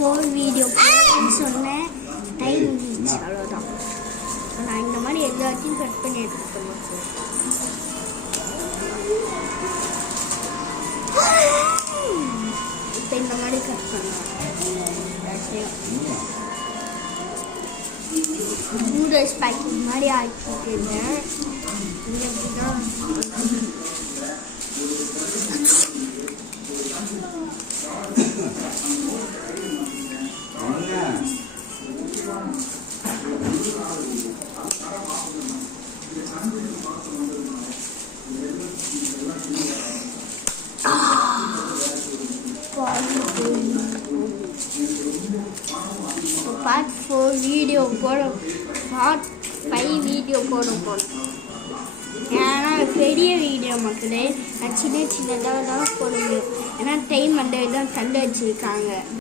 4 video சொன்னேன். Time முடிஞ்சிச்சு, அவ்வளோதான். நான் இந்த மாதிரி எல்லாத்தையும் கட் பண்ணி எடுத்துக்கணும். இப்போ இந்த மாதிரி கட் பண்ணலாம். நூடுல்ஸ் பேக்கிங் மாதிரி ஆக்கிட்டுருந்தேன். இப்படிதான் பார்ட் 4 வீடியோ போடும், பார்ட் 5 வீடியோ போடும். ஏன்னா பெரிய வீடியோ மக்களே, நான் சின்னதாக தான் போட முடியும். ஏன்னா டைம் வந்து தான் தந்து வச்சுருக்காங்க.